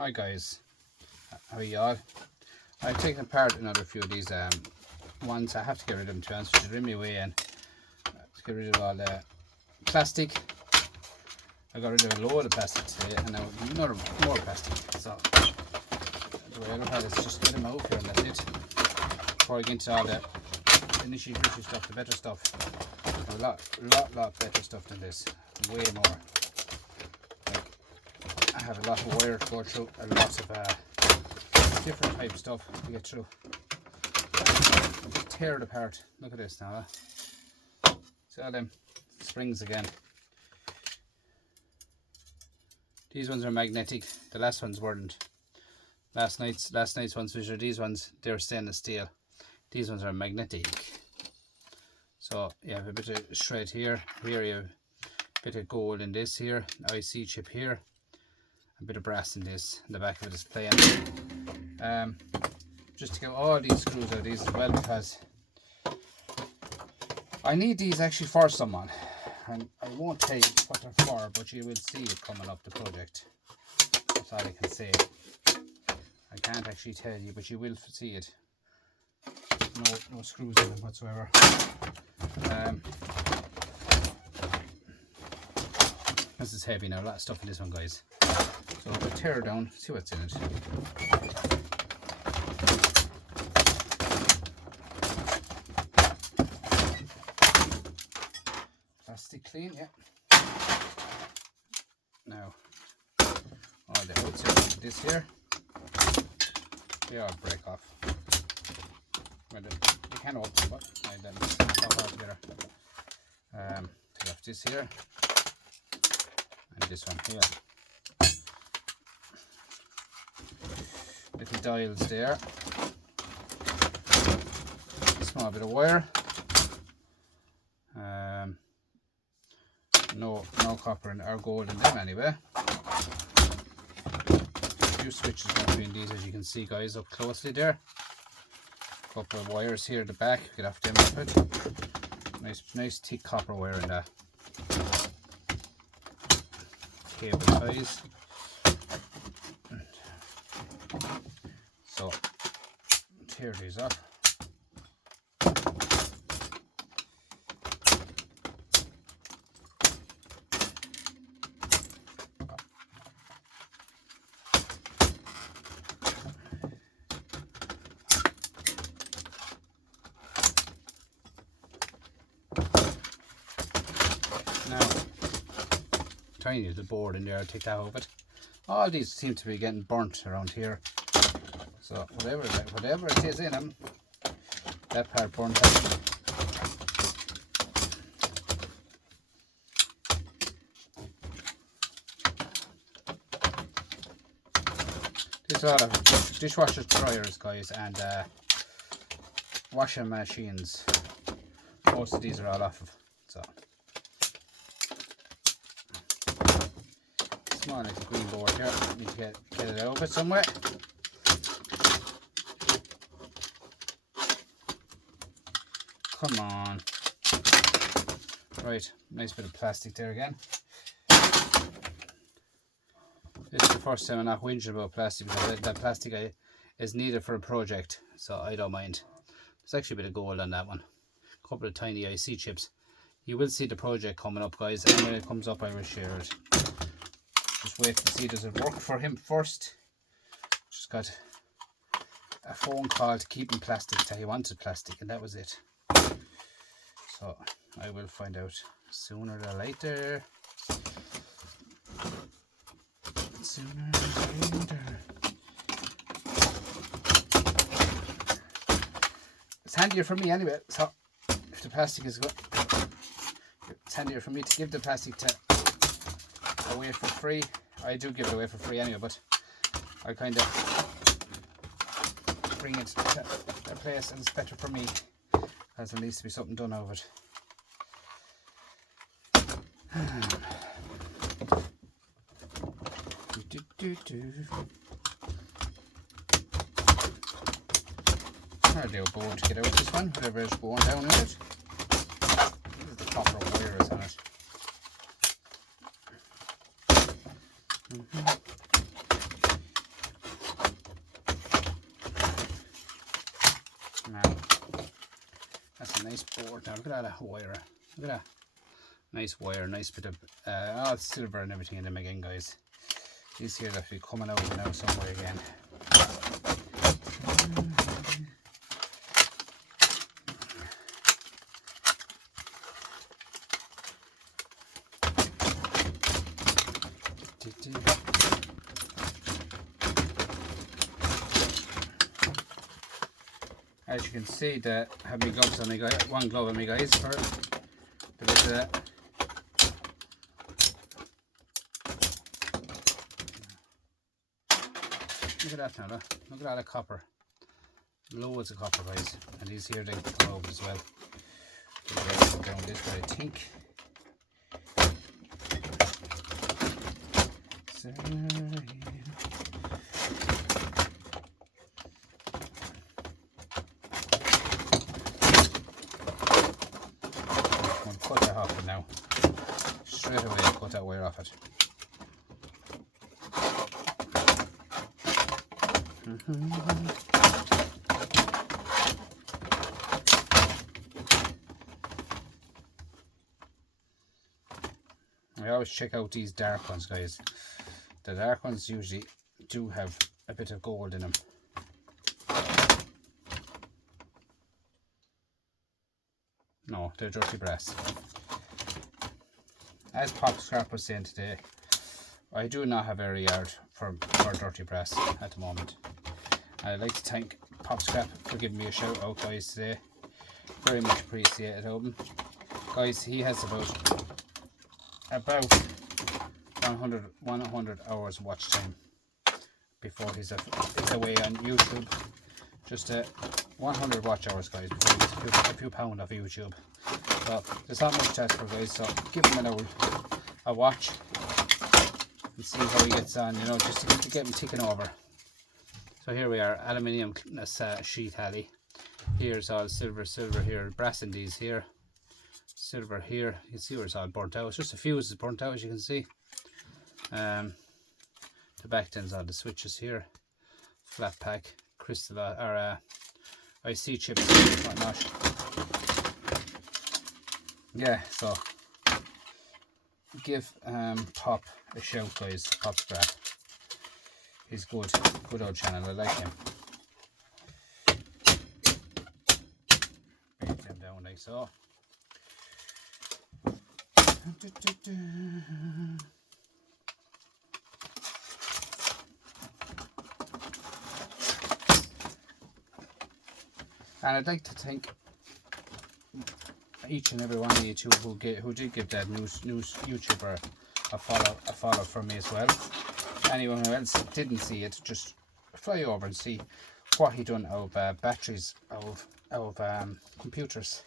Hi guys, how are y'all? I've taken apart another few of these ones. I have to get rid of them to answer to rim me away and to get rid of all the plastic. I got rid of a load of plastic today and now another more plastic. So the way I look at it is just get them out here and that's it. Before I get into all the nitty gritty stuff, the better stuff. A lot better stuff than this. Way more. I have a lot of wire to go through, a lot of different type stuff to get through. Just tear it apart. Look at this now. See all them springs again. These ones are magnetic. The last ones weren't. Last night's ones, which are these ones, they're stainless steel. These ones are magnetic. So you have a bit of shred here. Here you have a bit of gold in this here. IC chip here. A bit of brass in this, in the back of it is plain. Just to get all these screws out of these as well, because I need these actually for someone, and I won't tell you what they're for, but you will see it coming up the project. That's all I can say. I can't actually tell you, but you will see it. No screws in them whatsoever. This is heavy now, a lot of stuff in this one, guys. So we'll tear it down, see what's in it. Plastic clean, yeah. Now, all the outside of this here, they all break off. Well, they can open, but I then snap off altogether. Take off this here, and this one here. Little dials there, small bit of wire, no copper or gold in them anyway. A few switches between these, as you can see, guys, up closely there. A couple of wires here at the back, get off them off it. Nice thick copper wire in that. Cable ties. So tear these off. Now, tiny little board in there, I'll take that off it. All these seem to be getting burnt around here. So whatever it is in them, that part burnt out. There's a lot of dishwashers, dryers, guys, and washing machines. Most of these are all off of. So small little green board here. Need to get it out of it somewhere. Come on. Right, nice bit of plastic there again. This is the first time I'm not whinging about plastic, because that plastic is needed for a project, so I don't mind. There's actually a bit of gold on that one. A couple of tiny IC chips. You will see the project coming up, guys, and when it comes up I will share it. Just wait to see, does it work for him first. Just got a phone call to keep him plastic, that he wanted plastic, and that was it. So I will find out sooner or later. Sooner or later. It's handier for me anyway, so if the plastic is good, it's handier for me to give the plastic away for free. I do give it away for free anyway, but I kind of bring it to a place and it's better for me, as there needs to be something done over it. I'll do a board to get out this one, whatever is going down in it. This is the copper wires on it. nice board now. Look at that wire. Look at that. Nice wire, nice bit of all silver and everything in them again, guys. These here have to be coming out now somewhere again. As you can see, that I have my gloves on me, guys. One glove on me, guys, for the bit of that. Look at that now, look at all the copper. Loads of copper, guys. And these here, they come out as well. Down this way, I think. Cut that off it now. Straight away, cut that wire off it. I always check out these dark ones, guys. The dark ones usually do have a bit of gold in them. No, they're dirty brass. As Pop Scrap was saying today, I do not have a yard for dirty brass at the moment. I'd like to thank Pop Scrap for giving me a shout out, guys, today. Very much appreciated of him. Guys, he has about 100 hours watch time before he's away on YouTube. Just 100 watch hours, guys, before he's a few pound off YouTube. So there's not much to ask for, guys, so give him a watch and see how he gets on, you know, just to get him ticking over. So here we are, aluminium sheet alley. Here's all silver here, brass in these here, silver here. You can see where it's all burnt out. It's just a fuse is burnt out, as you can see. The back ends on the switches here, flat pack, crystal or IC chips and whatnot. Yeah, so give Pop a shout, guys. Pop Scrap. He's good old channel. I like him. Break them down like so. And I'd like to thank each and every one of you two who did give that news YouTuber a follow from me as well. Anyone who else didn't see it, just fly over and see what he done of batteries of computers.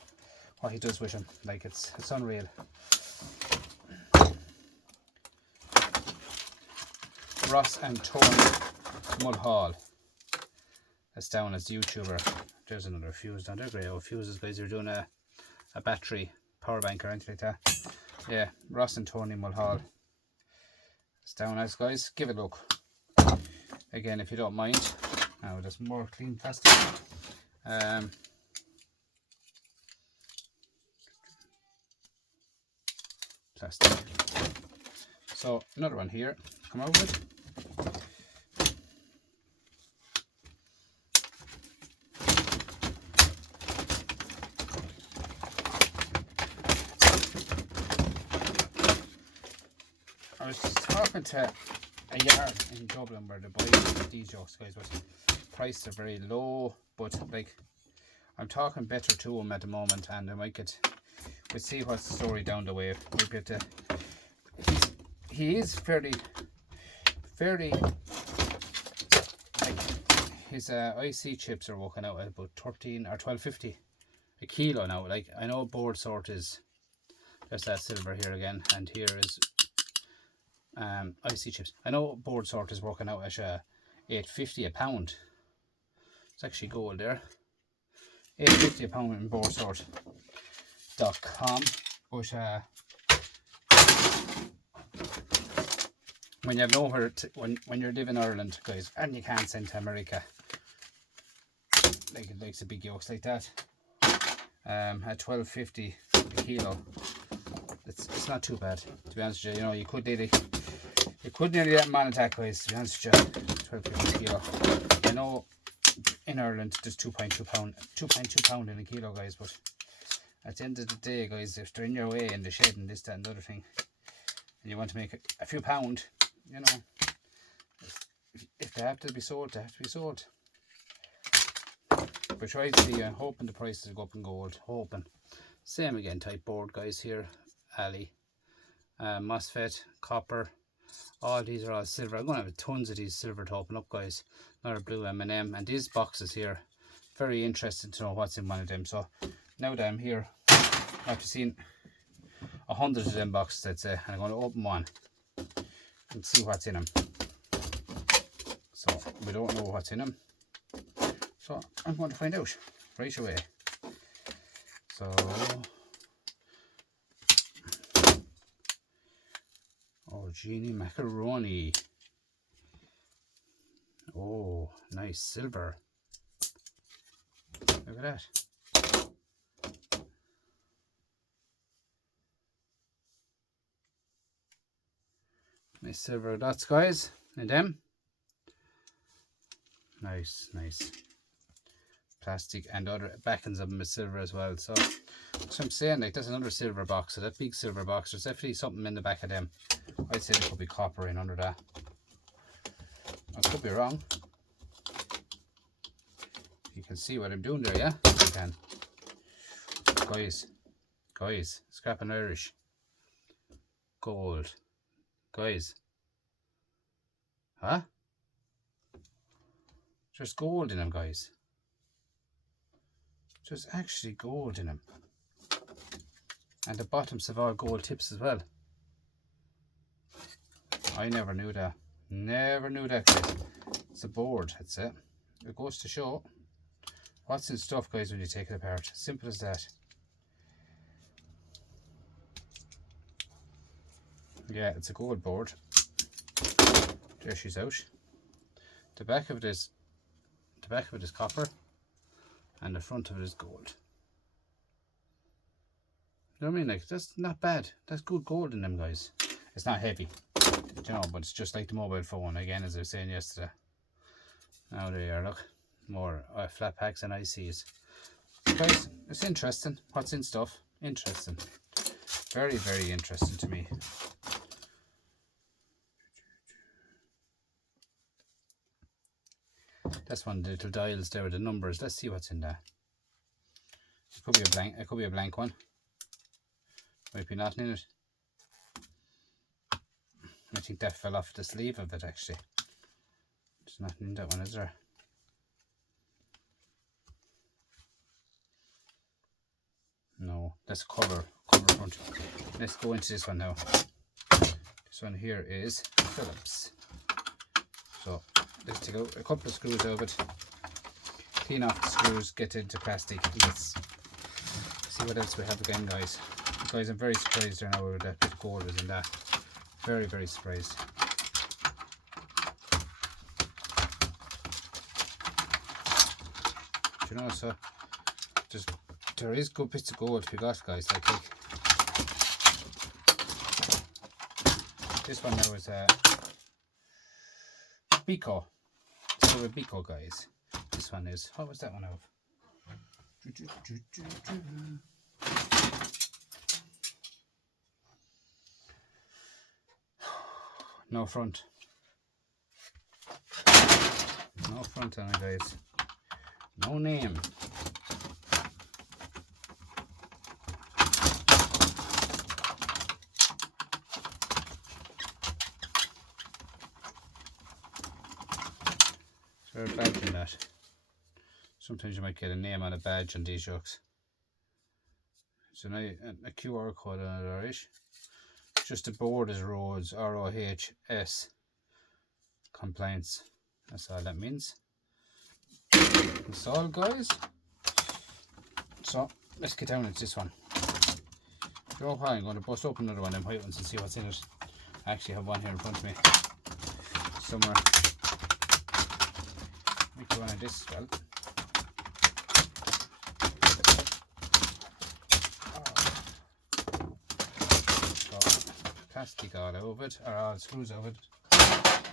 What he does with them, like it's unreal. Ross and Tony Mulhall. That's down as the YouTuber. There's another fuse down there. Great old fuses, guys. You're doing a battery power bank or anything like that. Yeah, Ross and Tony Mulhall. It's down as, guys. Give it a look. Again, if you don't mind. Now there's more clean plastic. Plastic. So another one here. Come out with. I was just talking to a yard in Dublin where they buy these jokes, guys, but prices are very low, but like I'm talking better to them at the moment, and I might get, we'll see what's the story down the way. We'll get to, he is fairly like his IC chips are working out at about 13 or 12.50 a kilo now. Like I know board sort is, there's that silver here again, and here is IC chips. I know board sort is working out at $8.50 a pound. It's actually gold there. $8.50 a pound in boardsort.com. But when you have nowhere to, when you live in Ireland, guys, and you can't send to America, like it likes a big yolks like that, at 12.50 a kilo. It's not too bad, to be honest with you. You know, you could nearly get man attack guys, to be honest with you. 12.50 a kilo. I know in Ireland there's 2.2 pound in a kilo, guys, but at the end of the day, guys, if they're in your way in the shed and this, that and the other thing, and you want to make a few pound, you know, if they have to be sold, they have to be sold. But try to be hoping the prices go up in gold, hoping. Same again type board, guys, here. Ali, MOSFET, copper, all these are all silver. I'm going to have tons of these silver to open up, guys. Another blue M&M, and these boxes here, very interesting to know what's in one of them. So now that I'm here, after seeing 100 of them boxes, let's say, and I'm going to open one and see what's in them. So we don't know what's in them, so I'm going to find out right away. So Genie macaroni. Oh, nice silver. Look at that. Nice silver dots, guys, and them. Nice. Plastic, and other backings of them is silver as well. So that's what I'm saying, like, there's another silver box. So that big silver box, there's definitely something in the back of them. I'd say there could be copper in under that. I could be wrong. You can see what I'm doing there, yeah? You can. Guys, scrapping Irish. Gold. Guys. Huh? There's gold in them, guys. There's actually gold in them. And the bottoms have all gold tips as well. I never knew that. Never knew that, guys. It's a board, that's it. It goes to show what's in stuff, guys, when you take it apart. Simple as that. Yeah, it's a gold board. There she's out. The back of it is copper, and the front of it is gold. You know what I mean? Like, that's not bad. That's good gold in them, guys. It's not heavy, you know, but it's just like the mobile phone, again, as I was saying yesterday. Now there you are, look. More flat packs and ICs. Guys, it's interesting. What's in stuff? Interesting. Very, very interesting to me. That's one of the little dials there with the numbers. Let's see what's in there. It could be a blank. It could be a blank one. Might be nothing in it. I think that fell off the sleeve of it, actually. There's nothing in that one, is there? No, that's cover front. Let's go into this one now. This one here is Phillips. So let's take out a couple of screws out of it, clean off the screws, get into plastic. Let's see what else we have again, guys. Guys, I'm very surprised there now with that bit of gold is in that. Very, very surprised. Do you know, so there is good bits of gold to be got, guys. I think this one now is a Biko. So a Biko, guys. This one is, what was that one of? No front. No front on it, guys. No name. There's a badge in that. Sometimes you might get a name on a badge on these jokes. It's a QR code on it, alright? Just the board is ROHS, ROHS compliance. That's all that means. That's all, guys. So let's get down into this one. You know what? I'm going to bust open another one of them white ones and see what's in it. I actually have one here in front of me somewhere. Make one of this as well. plastic all over it, or all screws over it.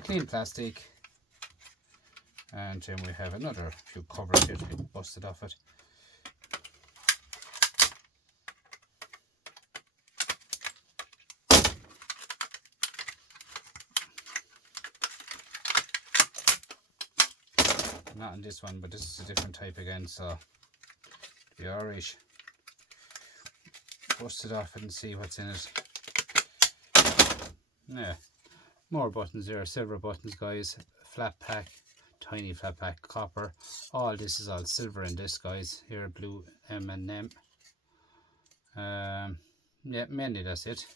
Clean plastic. And then we have another few covers here to get busted off it. Not in this one, but this is a different type again, so the Irish. Bust it off and see what's in it. Yeah, more buttons there, silver buttons, guys. Flat pack, tiny flat pack, copper. All this is all silver in this, guys. Here, blue M&M. Yeah, mainly that's it.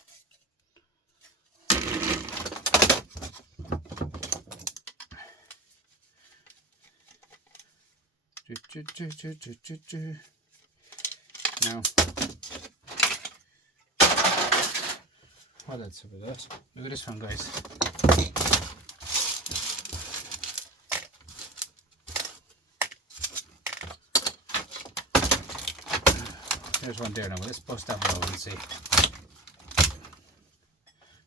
Now, what else have we got? Look at this one, guys. There's one there now. Let's bust that one out and see.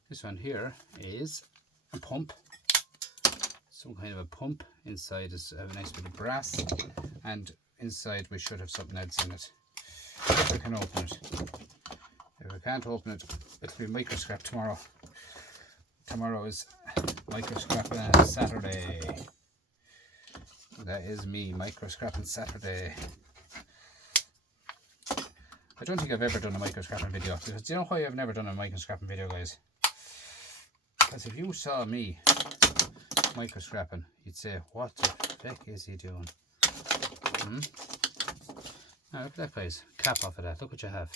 This one here is a pump. Some kind of a pump. Inside is a nice bit of brass, and inside we should have something else in it. If I can open it. If I can't open it, it'll be micro scrap tomorrow. Tomorrow is micro scrap Saturday. That is me, micro scrapping Saturday. I don't think I've ever done a micro scrapping video, because do you know why I've never done a micro scrapping video, guys? Because if you saw me micro scrapping, you'd say, what the heck is he doing? Now look at that, guys. Cap off of that. Look what you have.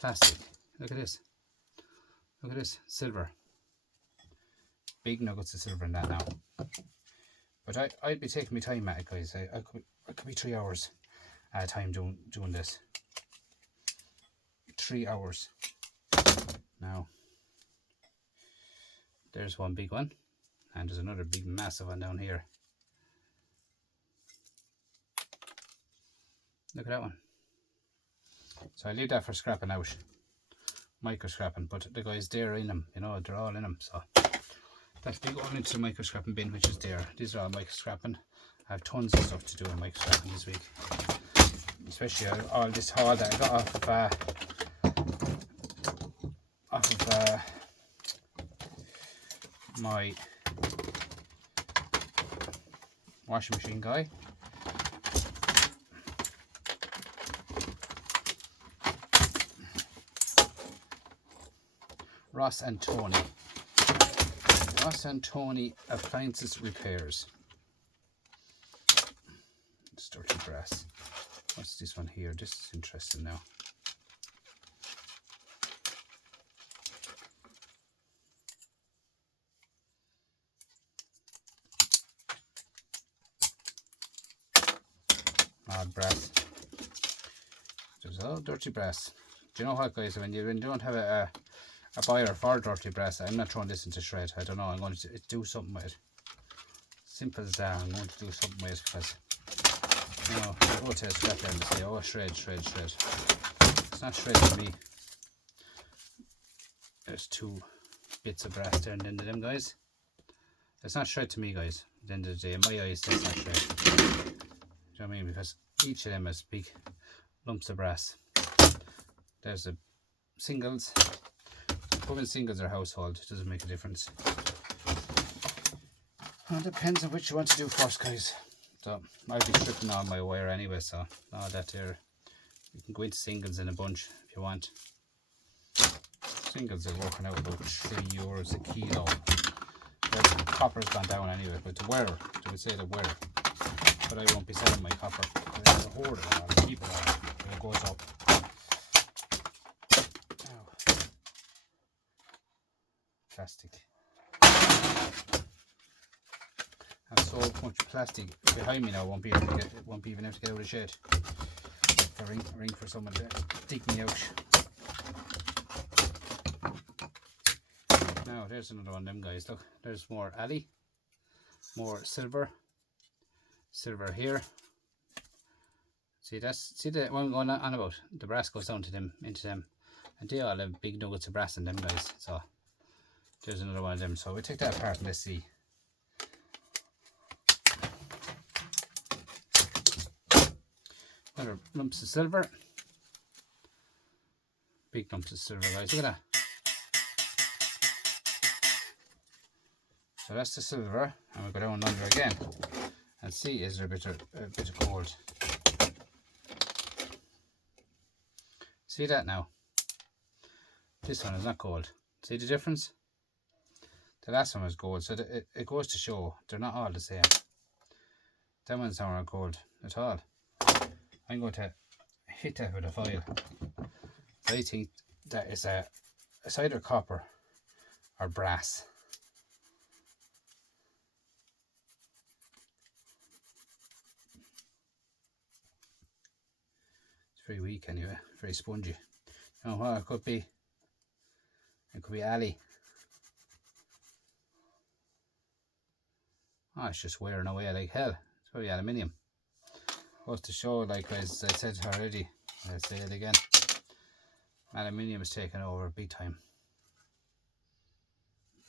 Plastic. Look at this. Look at this. Silver. Big nuggets of silver in that now. But I'd be taking my time at it, guys. I could be 3 hours at a time doing this. 3 hours. Now, there's one big one. And there's another big massive one down here. Look at that one. So I leave that for scrapping out. Micro scrapping. But the guys there in them, you know, they're all in them. So that's big going into the micro scrapping bin, which is there. These are all micro scrapping. I have tons of stuff to do in micro scrapping this week. Especially all this haul that I got off of my washing machine guy. Ross and Tony. Ross and Tony Appliances Repairs. It's dirty brass. What's this one here? This is interesting now. Hard brass. There's all dirty brass. Do you know what, guys? When you don't have a buyer for dirty brass, I'm not throwing this into shred. I don't know. I'm going to do something with it. Simple as that. I'm going to do something with it, because you know, I go to a scrap yard and say, oh, shred, shred, shred. It's not shred for me. There's 2 bits of brass there in the end of them, guys. It's not shred to me, guys. At the end of the day, in my eyes, that's not shred. Do you know what I mean? Because each of them has big lumps of brass. There's the singles. Putting singles or household, it doesn't make a difference. Well, it depends on which you want to do first, guys. So I'll be stripping all my wire anyway, so all that there. You can go into singles in a bunch if you want. Singles are working out about €3 a kilo. The copper's gone down anyway, but the wire, they would say the wire. But I won't be selling my copper. There's a hoard of it, I'll keep it on when it goes up. Now, plastic. Have so much plastic behind me now. Won't be even able to get out of the shed. A ring for someone to dig me out. Now there's another one of them, guys. Look, there's more alley, more silver here. See the one I'm going on about. The brass goes down to them, into them, and they all have big nuggets of brass in them, guys. So There's another one of them. So we take that apart and let's see. Another lumps of silver. Big lumps of silver, guys. Look at that. So that's the silver, and we go down under again and see, is there a bit of gold. See that now? This one is not gold. See the difference? The last one was gold, so it goes to show they're not all the same. That one's not gold at all. I'm going to hit that with a foil. So I think that is it's either copper or brass. It's very weak anyway, very spongy. You know what it could be? It could be Ali. Oh, it's just wearing away like hell. It's probably aluminium. Goes to show, like as I said already, I'll say it again. Aluminium is taking over big time.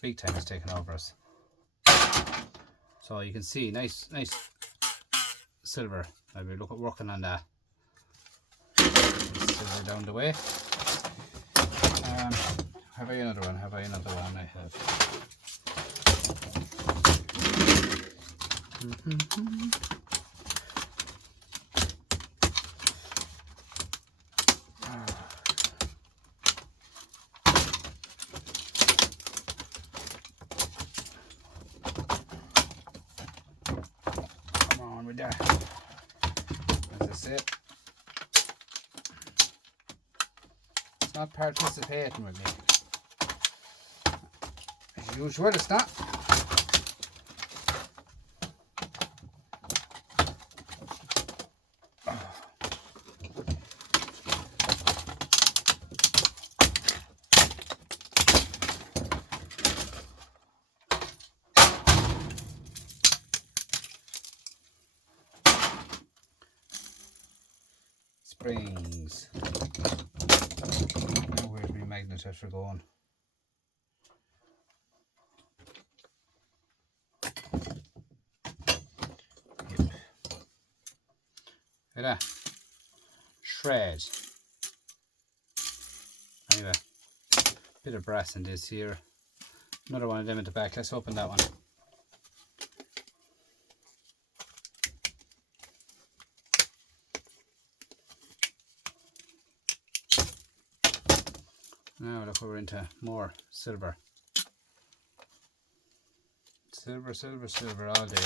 Big time is taking over us. So you can see nice silver. I'll be working on that. Silver down the way. Have I another one? Have I another one? I have. Come on with that. As I said, it's not participating with me. As usual, it's not. Springs. Now where's my magnet after going? Yep. Look at that. Shred. Anyway, bit of brass in this here. Another one of them at the back. Let's open that one. Now look, we're into more silver. Silver, silver, silver all day.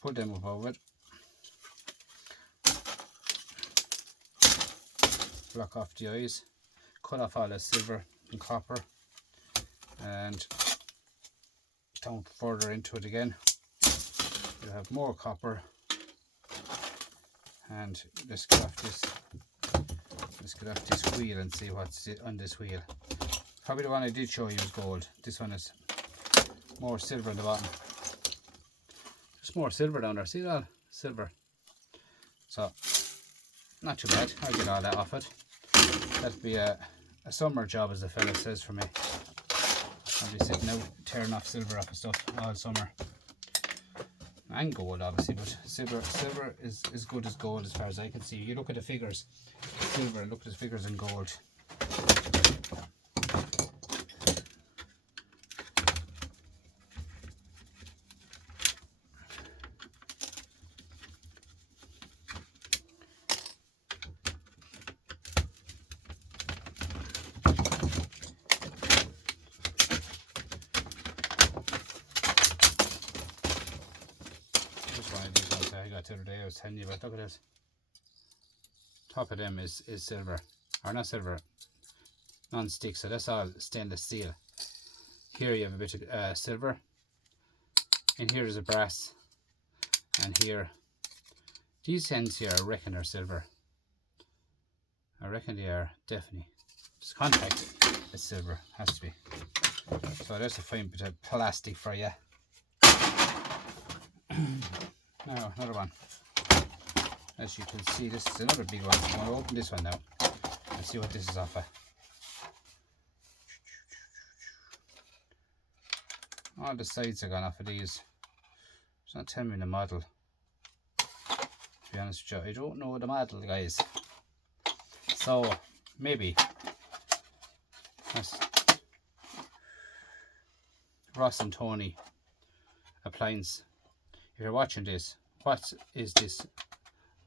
Put them above it. Block off the eyes. Cut off all the silver and copper. And down further into it again. You have more copper. And let's get off this. Let's get off this wheel and see what's on this wheel. Probably the one I did show you is gold. This one is more silver on the bottom. Just more silver down there. See that? Silver. So, not too bad. I'll get all that off it. That'll be a summer job, as the fella says, for me. I'll be sitting out tearing off silver off of stuff all summer. And gold, obviously, but silver is as good as gold as far as I can see. You look at the figures, silver, and look at the figures in gold. The other day I was telling you about. Look at this. Top of them is silver, or not silver, non-stick, so that's all stainless steel. Here you have a bit of silver, and here is a brass, and here these ends here I reckon are silver. I reckon they are definitely. Just contact is silver, has to be. So there's a fine bit of plastic for you. Now another one. As you can see, this is another big one. I'm going to open this one now and see what this is off of. all the sides are gone off of these. It's not telling me the model. To be honest with you, I don't know the model, guys. So maybe that's Ross and Tony appliance. If you're watching this, what is this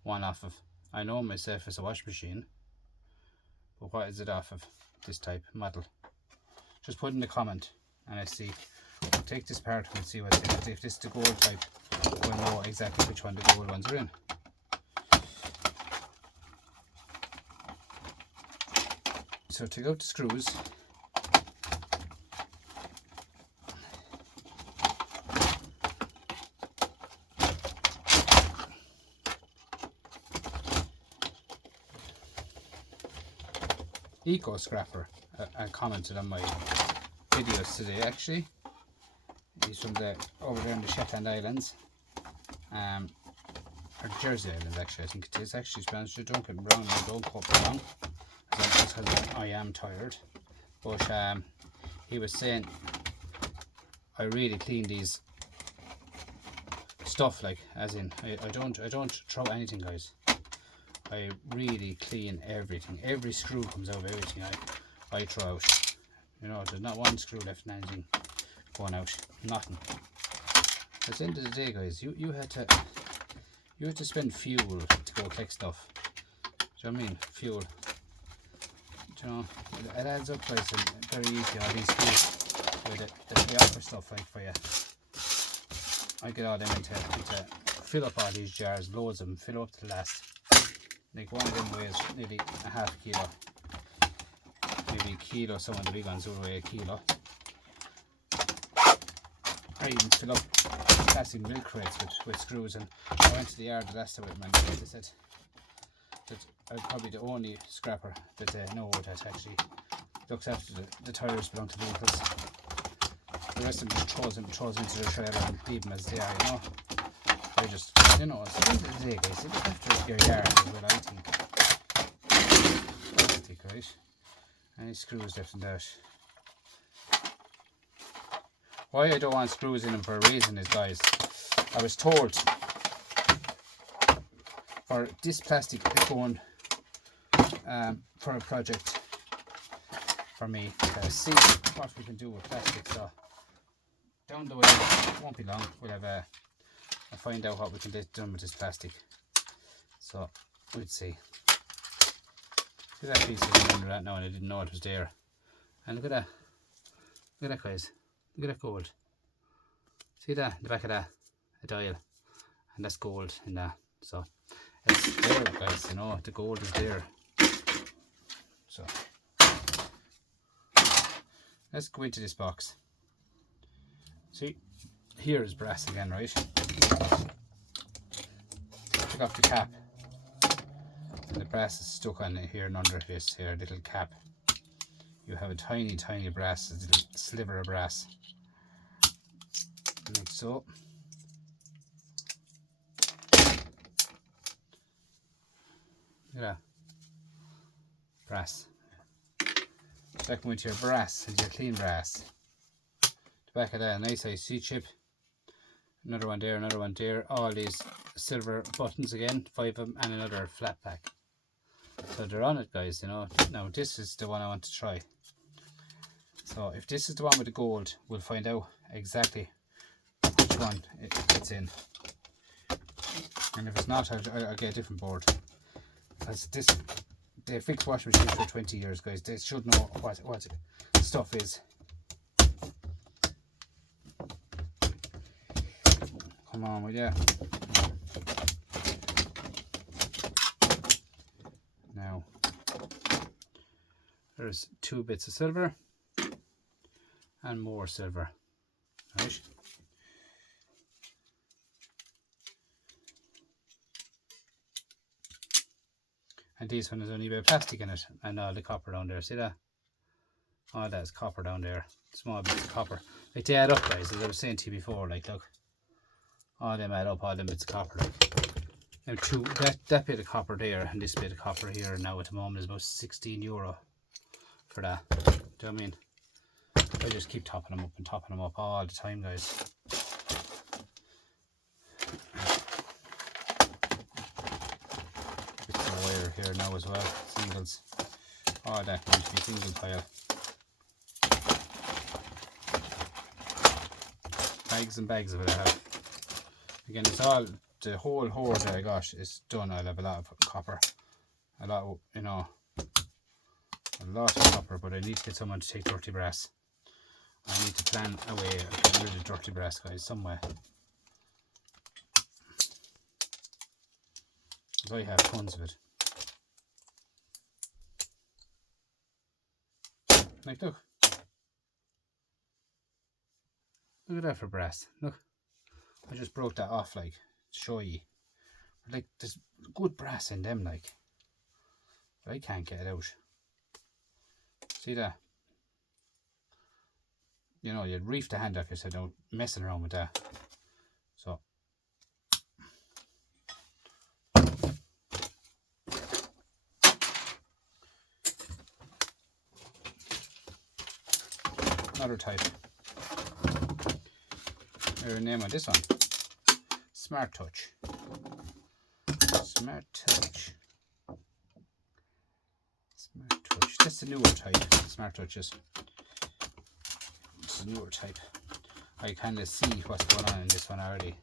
one off of? I know myself it's a wash machine, but what is it off of? This type model. Just put in the comment and I see. I'll take this part and see what's in it. If this is the gold type, we'll know exactly which one the gold ones are in. So take out the screws. Eco Scrapper I commented on my videos today actually. He's from over there in the Shetland Islands, or Jersey Islands actually I think it is actually, Spanish. Don't get me wrong, don't quote me wrong, because I am tired, but he was saying I really clean these stuff, like as in I don't throw anything, guys. I really clean everything. Every screw comes out of everything I throw out. You know, there's not one screw left in anything going out. Nothing. At the end of the day, guys, you had to spend fuel to go collect stuff. Do you know what I mean? Fuel. Do you know, it adds up, guys, and very easy. All these screws they offer stuff like for you. I get all them into fill up all these jars, loads of them, fill up to the last. Like one of them weighs nearly a half kilo, maybe a kilo. Some of the big ones will weigh a kilo. I even fill up plastic milk crates with screws, and I went to the yard the last time with my mate. They said that I'm probably the only scrapper that they know that actually looks after the tyres belong to vehicles. The rest of them just throws into the trailer and leave them as they are, you know. I just, you know, at the end of the day, guys, you look after your yard as well, I think. Plastic, right? Any screws left in that. Why I don't want screws in them for a reason is, guys, I was told for this plastic is going for a project for me to see what we can do with plastic. So down the way, it won't be long, we'll have I'll find out what we can get done with this plastic. So we'll see. See that piece under that now, and I didn't know it was there. And look at that. Look at that, guys. Look at that gold. See that in the back of that, a dial, and that's gold in that. So it's there, guys. You know, the gold is there. So let's go into this box. See, here is brass again, right? Take off the cap, and the brass is stuck on here and under this here little cap. You have a tiny brass, a little sliver of brass, like so. Look at that brass. That can go into your brass, into your clean brass. The back of that, a nice IC chip. Another one there, all these silver buttons again, 5 of them, and another flat pack. So they're on it, guys, you know. Now this is the one I want to try. So if this is the one with the gold, we'll find out exactly which one it's in. And if it's not, I'll get a different board. Because they fix washing machines for 20 years, guys. They should know what stuff is. Come on, will ya? Now, there's 2 bits of silver and more silver, right? And this one is only a bit of plastic in it, and all the copper down there. See that? All that's copper down there. Small bits of copper. Like they add up, guys, as I was saying to you before. Like, look. All them add up, all them bits of copper. Like. Now, that bit of copper there and this bit of copper here now at the moment is about €16 for that. Do you know what I mean? I just keep topping them up and topping them up all the time, guys. Bits of wire here now as well, singles. Oh, that can be single pile. Bags and bags of it I have. Again, it's all, the whole hoard that I got is done. I'll have a lot of copper. A lot of, you know, a lot of copper, but I need to get someone to take dirty brass. I need to plan a way of getting rid of dirty brass, guys, somewhere. I have tons of it. Like, look. Look at that for brass. Look. I just broke that off, like, to show you. Like, there's good brass in them, like. But I can't get it out. See that? You know, you'd reef the hand off yourself, don't messing around with that. So. Another type. There's a name on this one. Smart Touch. Smart Touch. Smart Touch. That's the newer type. Smart Touches. It's a newer type. I kind of see what's going on in this one already.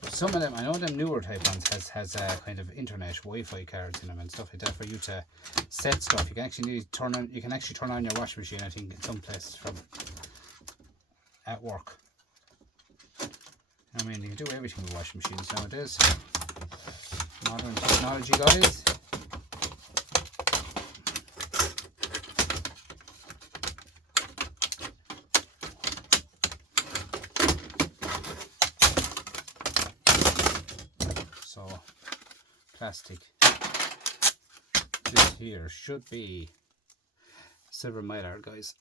But some of them, I know them newer type ones has kind of internet Wi-Fi cards in them and stuff like that for you to set stuff. You can actually turn on your washing machine, I think, in some places from at work. I mean, you can do everything with washing machines nowadays. Modern technology, guys. So, plastic. This here should be silver mylar, guys.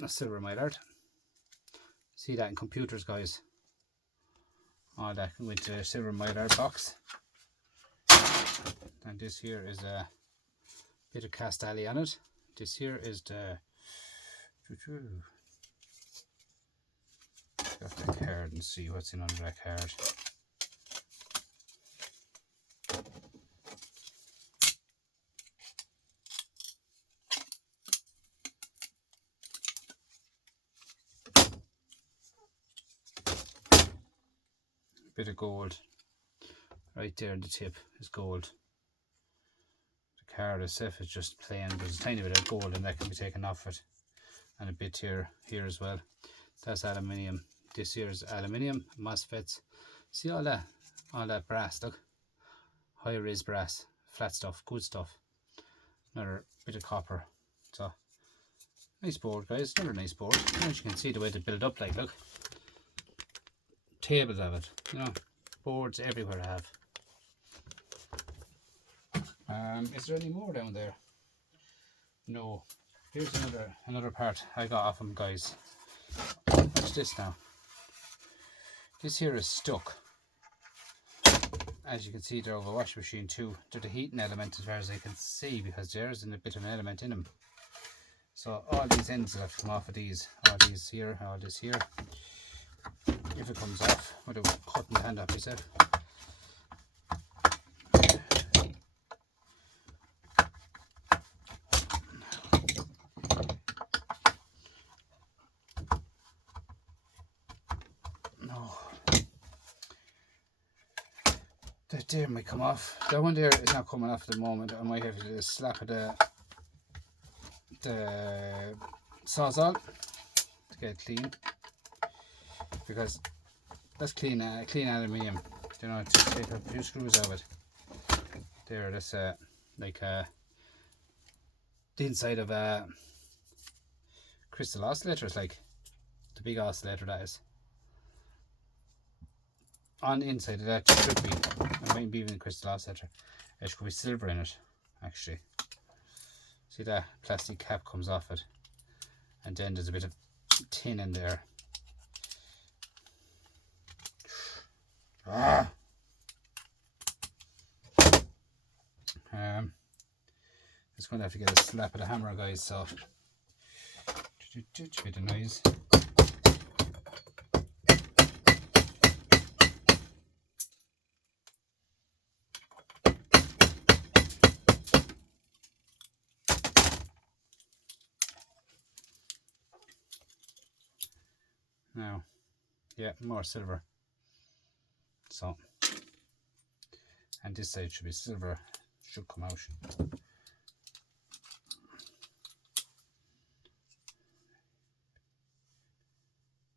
A silver mylar. See that in computers, guys. All that with the silver mylar box. And this here is a bit of cast alley on it. This here is the got that card and see what's in under that card. Bit of gold right there. The tip is gold. The card itself is just plain. There's a tiny bit of gold and that can be taken off it, and a bit here as well. That's aluminium. This here is aluminium. MOSFETs. See all that brass. Look, high res brass, flat stuff, good stuff. Another bit of copper. So nice board, guys. Another nice board. As you can see the way they build up, like, look. Tables of it, you know, boards everywhere I have. Is there any more down there? No. Here's another part I got off them, guys. Watch this now. This here is stuck. As you can see, they're over a washing machine too. They're the heating element as far as I can see, because there's a bit of an element in them. So all these ends have come off of these. All these here, all this here. If it comes off, without cutting the hand off yourself. No. That there might come off. That one there is not coming off at the moment. I might have to slap of the Sawzall to get it clean. Because that's clean aluminium. You know, to take a few screws out of it. There, that's like the inside of a crystal oscillator. It's like the big oscillator that is. On the inside of that should be, it might be even a crystal oscillator. There should be silver in it, actually. See that plastic cap comes off it, and then there's a bit of tin in there. Just going to have to get a slap of the hammer, guys. So Bit of noise. Now, yeah, more silver. So, and this side should be silver, should come out.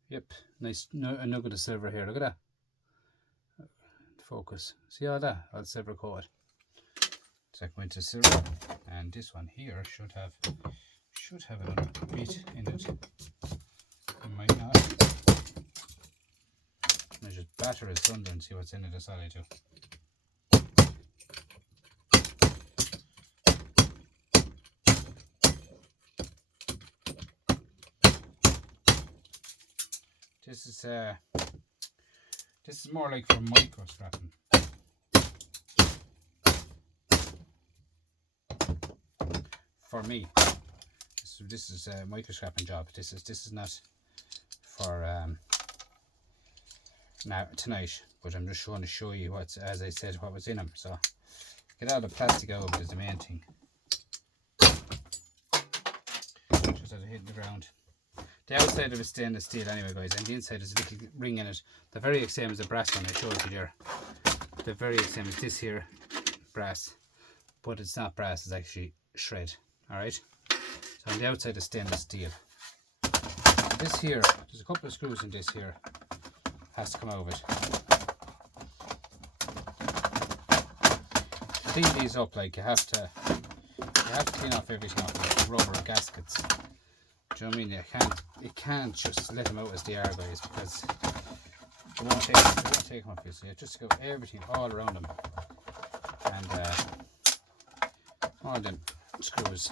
Yep, nice, a nugget of silver here, look at that. Focus, see all that, all silver coated. So I go into silver, and this one here should have another bit in it. It might not. I just batter it under and see what's in it, that's all I do. This is more like for micro scrapping. For me, this is a micro scrapping job. This is not for now tonight, but I'm just going to show you what's, as I said, what was in them. So get all the plastic out of it is the main thing. Just as it hit the ground. The outside of it is stainless steel anyway, guys, and the inside is a little ring in it. The very same as the brass one I showed you there. The very same as this here, brass, but it's not brass, it's actually shred. Alright, so on the outside is stainless steel. This here, there's a couple of screws in this here, has to come out of it. To clean these up, like you have to clean off everything off, like rubber gaskets. Do you know what I mean? You can't just let them out as they are, guys, because they won't take them off you. So you just go everything all around them, and all them screws.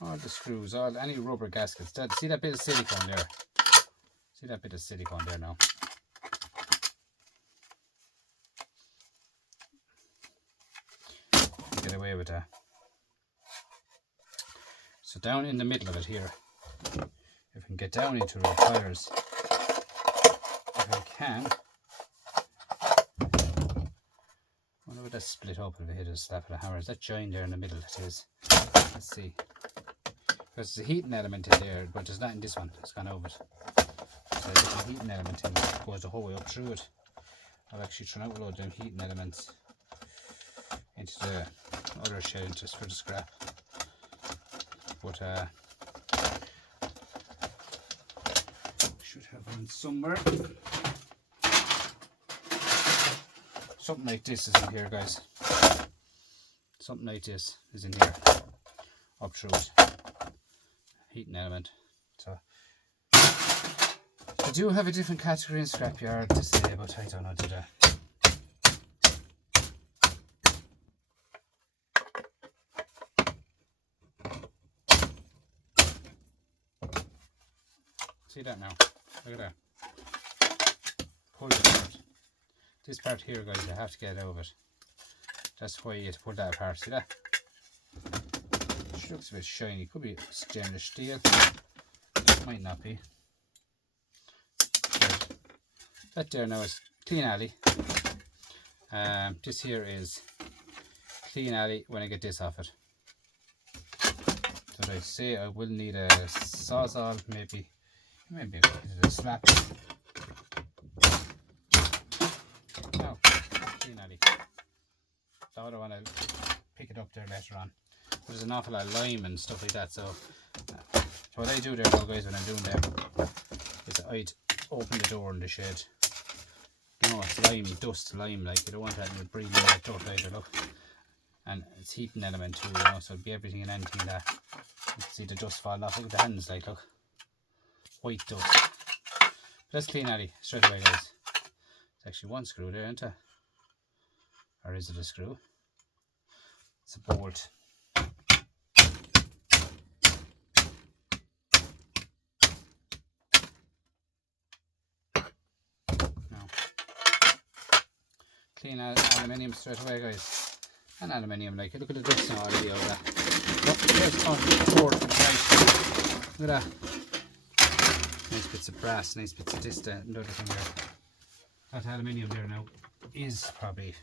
All the screws, any rubber gaskets. See that bit of silicone there? See that bit of silicone there now? Get away with that. So down in the middle of it here, if I can get down into the tires, if I can. I wonder if that's split open if I hit a slap of the hammer. Is that joint there in the middle? It is. Let's see. Because there's a heating element in there, but there's not in this one. It's gone over it. So there's a heating element in there. It goes the whole way up through it. I've actually thrown out a load of them heating elements into the other shell just for the scrap. But should have one somewhere. Something like this is in here, guys. Something like this is in here. Up through it. Heating element. So I do have a different category in scrapyard to say, but I don't know, did I? See that now? Look at that. Pull it apart. This part here, guys, you have to get out of it. That's why you have to pull that apart. See that? It looks a bit shiny. Could be stainless steel. Might not be. But that there now is clean alley. This here is clean alley when I get this off it. So I say I will need a sawzall, maybe a slap. No, clean alley. The other one I'll pick it up there later on. There's an awful lot of lime and stuff like that, so what I do there now, guys, when I'm doing them is I'd open the door in the shed. You know, it's lime, dust, lime, like you don't want that in your breathing that dirt either, look. And it's heating element too, you know, so it'll be everything and anything that you can see the dust falling off. Look at the hands, like, look. White dust. But let's clean alley straight away, guys. It's actually one screw there, isn't it? Or is it a screw? It's a bolt. Now, clean aluminium straight away, guys. And aluminium, like, look at the dust now already over that. But there's board for the price. Look at that. Nice bits of brass, nice bits of this, that, and the other thing there. That aluminium there now is probably,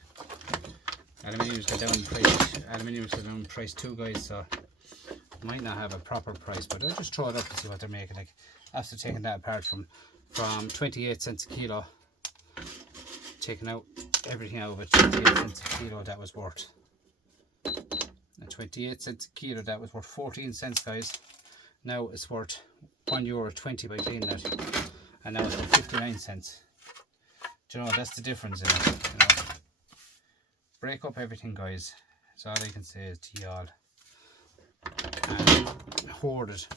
aluminium's got down in price. Aluminium's got down in price too, guys, so might not have a proper price, but I'll just throw it up and see what they're making. Like, after taking that apart from 28 cents a kilo, taking out everything out of it, 28 cents a kilo, that was worth. At 28 cents a kilo, that was worth 14 cents, guys. Now it's worth €1.20 by cleaning it, and now it's worth 59 cents. Do you know, that's the difference in it, you know. Break up everything, guys. That's all I can say is to you all. And hoard it.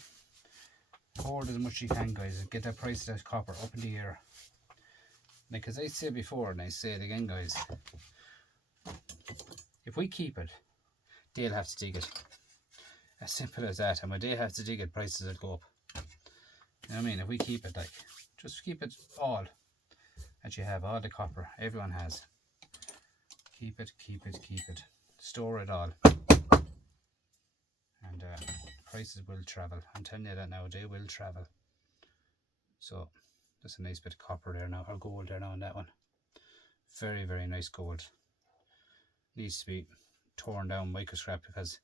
Hoard as much as you can, guys, and get that price of that copper up in the air. Like, as I said before, and I say it again, guys, if we keep it, they'll have to dig it. As simple as that. And when they have to dig it, prices will go up. You know what I mean? If we keep it, like, just keep it all that you have, all the copper everyone has. Keep it, keep it, keep it. Store it all. And prices will travel. I'm telling you that now, they will travel. So that's a nice bit of copper there now, or gold there now on that one. Very, very nice gold. Needs to be torn down micro scrap because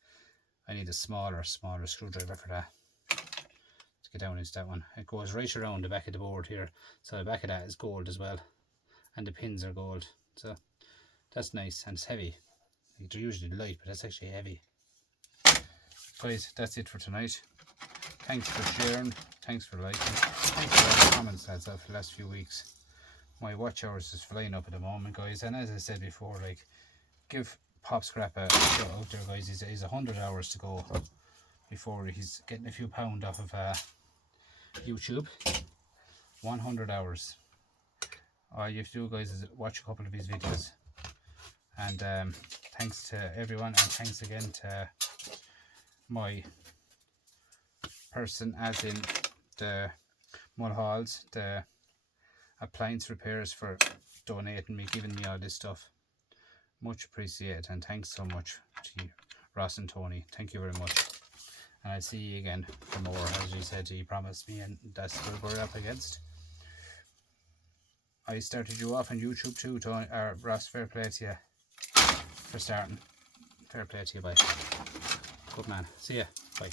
I need a smaller screwdriver for that to get down into that one. It goes right around the back of the board here, so the back of that is gold as well, and the pins are gold. So that's nice, and it's heavy. Like, they're usually light, but that's actually heavy. Guys, that's it for tonight. Thanks for sharing, thanks for liking, thanks for all the comments, lads, for the last few weeks. My watch hours is flying up at the moment, guys, and as I said before, like, give Pop Scrap a shout out there, guys. He's 100 hours to go before he's getting a few pound off of YouTube. 100 hours. All you have to do, guys, is watch a couple of his videos. And thanks to everyone, and thanks again to my person, as in the Mulhalls, the appliance repairs, for donating me, giving me all this stuff. Much appreciated, and thanks so much to you, Ross and Tony. Thank you very much, and I'll see you again for more. As you said, you promised me, and that's what we're up against. I started you off on YouTube too, Tony, or Ross. Fair play to you for starting. Fair play to you, bye. Good man. See ya. Bye.